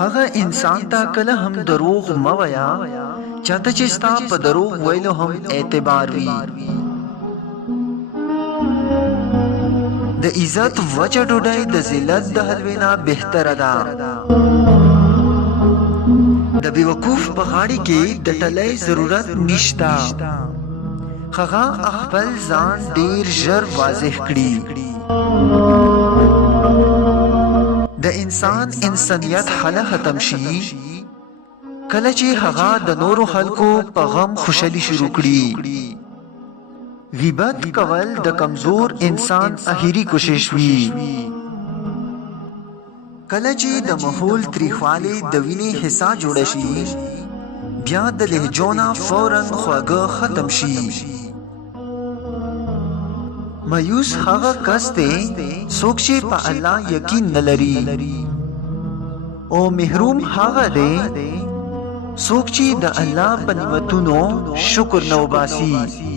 هغه انسان ته کله هم دروغ مه ویا چاته چې ستا په دروغ ویلو هم اعتبار وي. د عزت وچه ډوډۍ د ذلت د حلوې نه بهتره ده. د بیوقوف په غاړې کې د ټلۍ ضرورت نشته. هغه خپل ځان ډیر ژر واضح کړي. د انسان انسانیت حاله ختم شي کله چې هغه د نورو خلکو په غم خوشحالي شروع کړي. غیبت کول د کمزور انسان اخیری کوشش وي. کله چې د ماحول تریخوالی د وینې حصہ جوړه شي بیا د لهجو نه فوراً خواږه ختم شي. مایوس هغه کس دی څوک چې په الله یقین نه لري او محروم هغه دی څوک چې د الله په نعمتونو شکر نه وباسي.